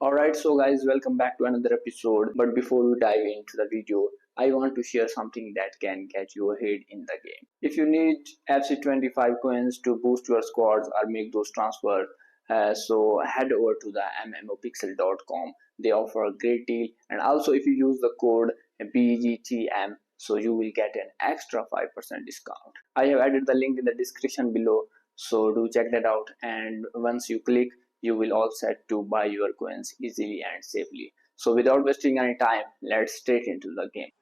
Alright, so guys, welcome back to another episode. But before we dive into the video, I want to share something that can get you ahead in the game. If you need FC25 coins to boost your squads or make those transfers, so head over to the MMOPIXEL.com. They offer a great deal, and also if you use the code BGTM, so you will get an extra 5% discount. I have added the link in the description below, so do check that out. And once you click, you will all set to buy your coins easily and safely. So without wasting any time, let's straight into the game.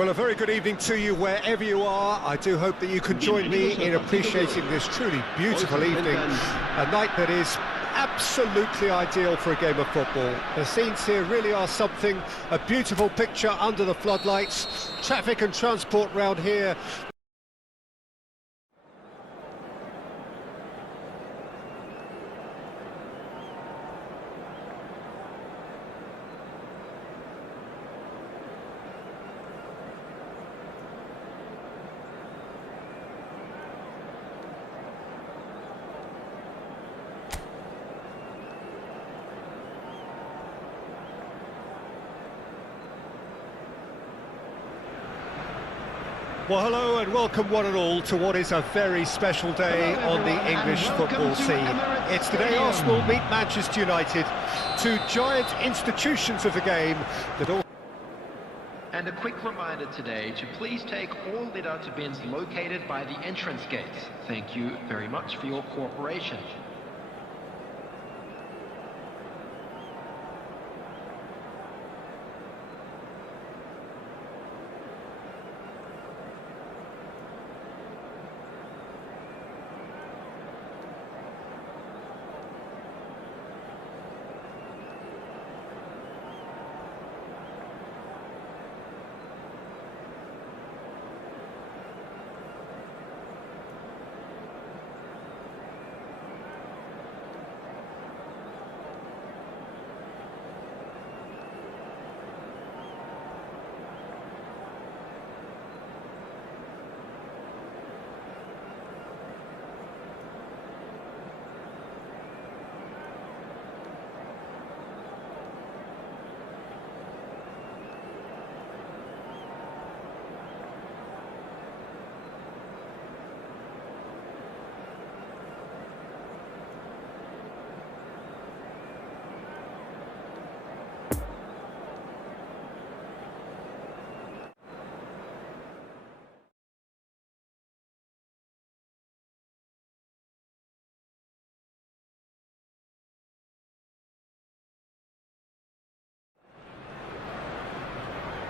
Well, a very good evening to you wherever you are. I do hope that you can join me in appreciating this truly beautiful evening, a night that is absolutely ideal for a game of football. The scenes here really are something, a beautiful picture under the floodlights, traffic and transport round here. Well, hello and welcome one and all to what is a very special day on the English football scene. It's the day Arsenal meet Manchester United, two giant institutions of the game that all... And a quick reminder today to please take all litter bins located by the entrance gates. Thank you very much for your cooperation.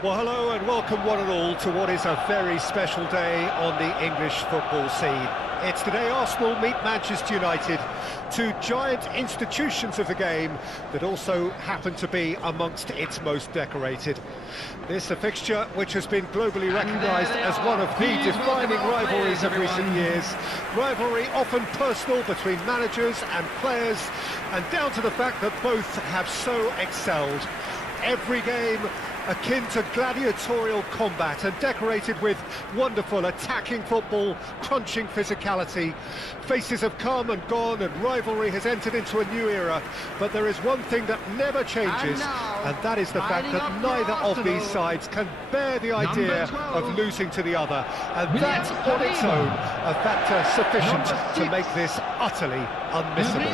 Well, hello and welcome one and all to what is a very special day on the English football scene. It's the day Arsenal meet Manchester United, two giant institutions of the game that also happen to be amongst its most decorated. This a fixture which has been globally recognised as one of the defining rivalries of recent years. Rivalry often personal between managers and players, and down to the fact that both have so excelled. Every game akin to gladiatorial combat and decorated with wonderful attacking football, crunching physicality. Faces have come and gone and rivalry has entered into a new era, but there is one thing that never changes, and that is the fact that neither of these sides can bear the idea of losing to the other, and that on its own a factor sufficient to make this utterly unmissable.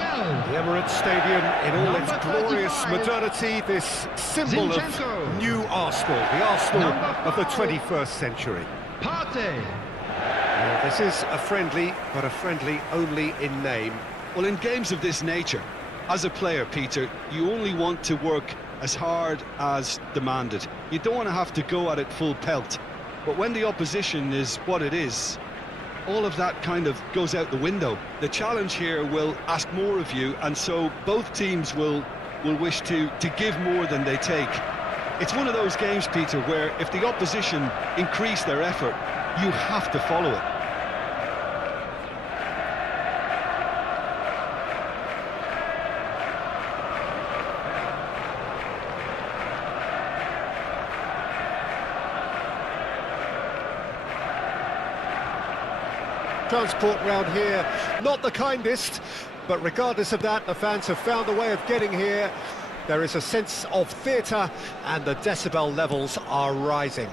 The Emirates Stadium in all its glorious modernity, this symbol of new Arsenal, the Arsenal of the 21st century. This is a friendly, but a friendly only in name. Well, in games of this nature, as a player, Peter, you only want to work as hard as demanded. You don't want to have to go at it full pelt. But when the opposition is what it is, all of that kind of goes out the window. The challenge here will ask more of you, and so both teams will wish to give more than they take. It's one of those games, Peter, where if the opposition increase their effort, you have to follow it. Transport round here, not the kindest, but regardless of that, the fans have found a way of getting here. There is a sense of theatre and the decibel levels are rising.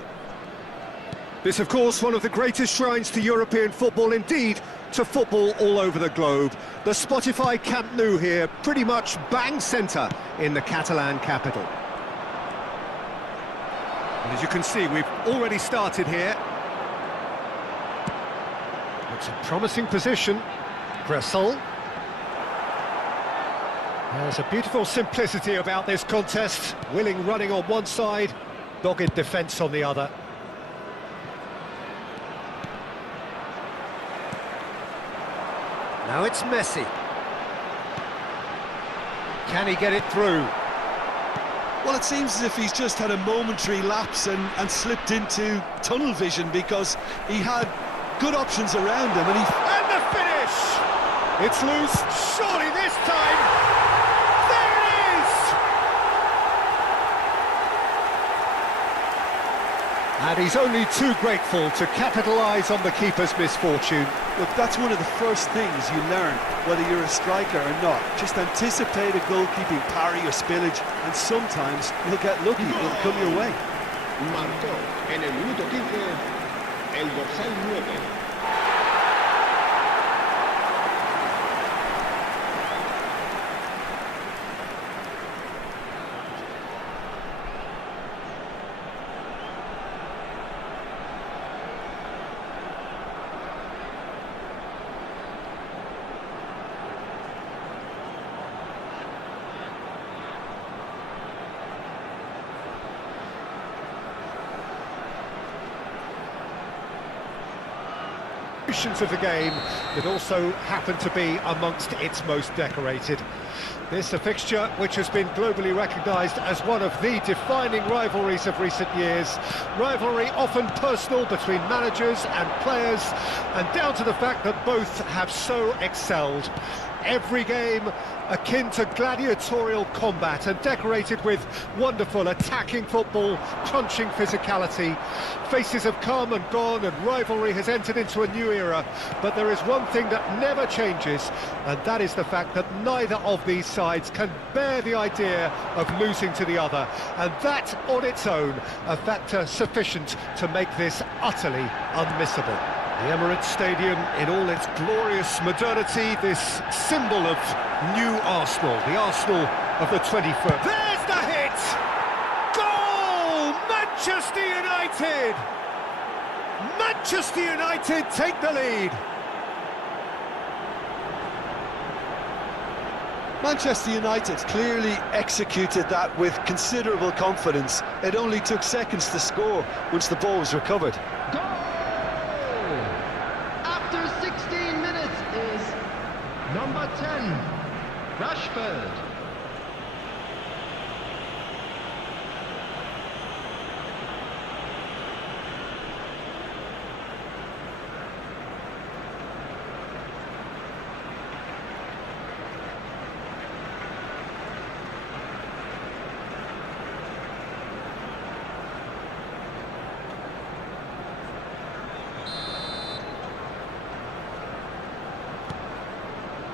This, of course, one of the greatest shrines to European football, indeed, to football all over the globe. The Spotify Camp Nou here, pretty much bang centre in the Catalan capital. And as you can see, we've already started here. It's a promising position. Gressel. There's a beautiful simplicity about this contest. Willing running on one side, dogged defence on the other. Now it's Messi. Can he get it through? Well, it seems as if he's just had a momentary lapse and slipped into tunnel vision, because he had good options around him and the finish! It's loose, surely this time! There it is! And he's only too grateful to capitalise on the keeper's misfortune. Look, that's one of the first things you learn, whether you're a striker or not. Just anticipate a goalkeeping parry or spillage, and sometimes you'll get lucky, it'll come your way. Marcó en el minuto 15 el dorsal 9. Of the game that also happen to be amongst its most decorated. This a fixture which has been globally recognised as one of the defining rivalries of recent years. Rivalry often personal between managers and players, and down to the fact that both have so excelled. Every game akin to gladiatorial combat and decorated with wonderful attacking football, crunching physicality. Faces have come and gone and rivalry has entered into a new era, but there is one thing that never changes, and that is the fact that neither of these sides can bear the idea of losing to the other, and that on its own a factor sufficient to make this utterly unmissable. The Emirates Stadium in all its glorious modernity, this symbol of new Arsenal, the Arsenal of the 21st. There's the hit! Goal! Manchester United! Manchester United take the lead! Manchester United clearly executed that with considerable confidence. It only took seconds to score once the ball was recovered. After 16 minutes is number 10, Rashford.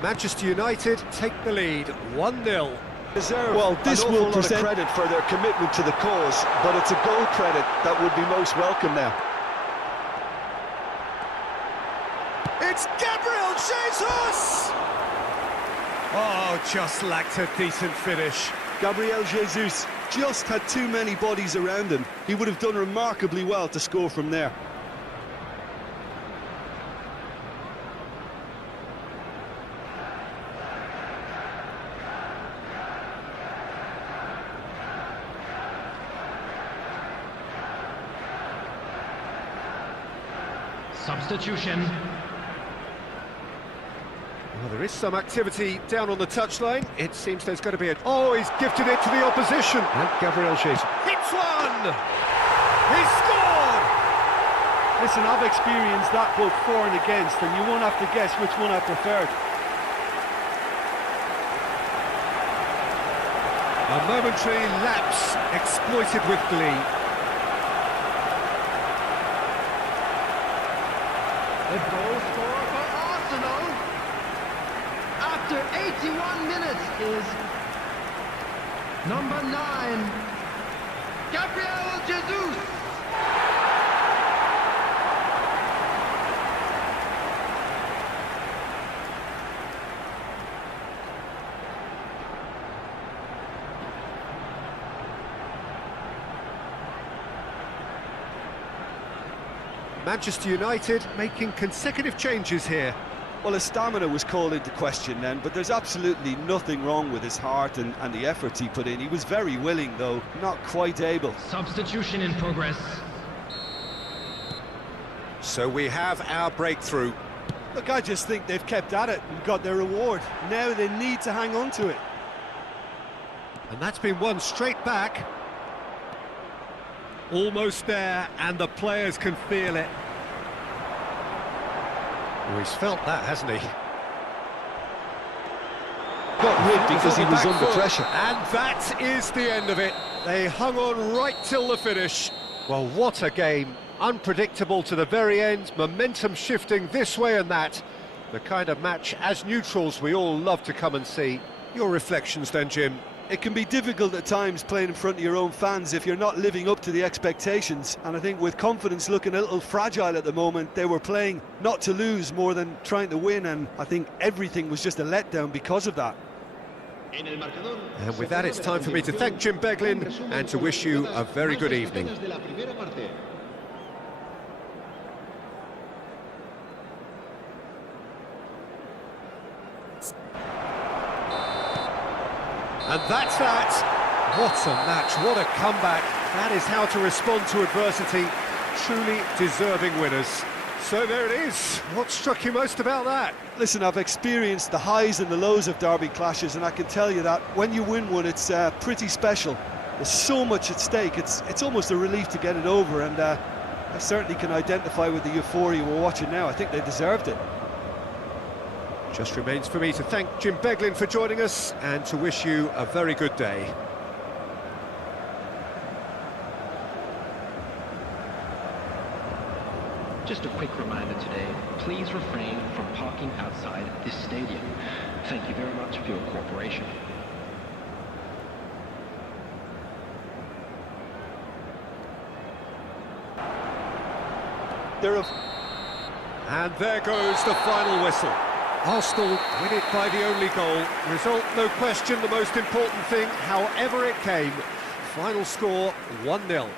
Manchester United take the lead, 1-0. Well, this will present credit for their commitment to the cause, but it's a goal credit that would be most welcome now. It's Gabriel Jesus! Oh, just lacked a decent finish. Gabriel Jesus just had too many bodies around him. He would have done remarkably well to score from there. Substitution. Well, there is some activity down on the touchline. It seems there's going to be a... Oh, he's gifted it to the opposition. And Gabriel Jesus hits one! He scored! Listen, I've experienced that both for and against, and you won't have to guess which one I preferred. A momentary lapse exploited with glee. A goal scorer for Arsenal after 81 minutes is number 9, Gabriel Jesus. Manchester United making consecutive changes here. Well, his stamina was called into question then, but there's absolutely nothing wrong with his heart and the efforts he put in. He was very willing, though not quite able. Substitution in progress. So we have our breakthrough. Look, I just think they've kept at it and got their reward. Now they need to hang on to it. And that's been won straight back. Almost there, and the players can feel it. Oh, he's felt that, hasn't he? Got rid because he was under pressure. And that is the end of it. They hung on right till the finish. Well, what a game. Unpredictable to the very end, momentum shifting this way and that. The kind of match, as neutrals, we all love to come and see. Your reflections then, Jim? It can be difficult at times playing in front of your own fans if you're not living up to the expectations. And I think with confidence looking a little fragile at the moment, they were playing not to lose more than trying to win. And I think everything was just a letdown because of that. And with that, it's time for me to thank Jim Beglin and to wish you a very good evening. And that's that. What a match, what a comeback. That is how to respond to adversity. Truly deserving winners. So there it is. What struck you most about that? Listen, I've experienced the highs and the lows of derby clashes, and I can tell you that when you win one, it's pretty special. There's so much at stake. It's almost a relief to get it over, and I certainly can identify with the euphoria we're watching now. I think they deserved it. Just remains for me to thank Jim Beglin for joining us and to wish you a very good day. Just a quick reminder today, please refrain from parking outside this stadium. Thank you very much for your cooperation. And there goes the final whistle. Arsenal win it by the only goal. Result, no question, the most important thing, however it came. Final score, 1-0.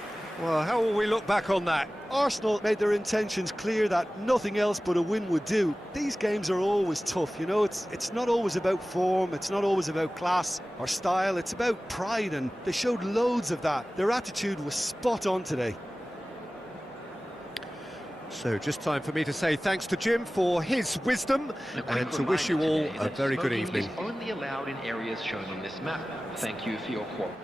Well, how will we look back on that? Arsenal made their intentions clear that nothing else but a win would do. These games are always tough, you know, it's not always about form, it's not always about class or style, it's about pride, and they showed loads of that. Their attitude was spot on today. So just time for me to say thanks to Jim for his wisdom and to wish you all a very good evening. Smoking is only allowed in areas shown on this map. Thank you for your cooperation.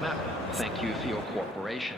map. Thank you for your cooperation.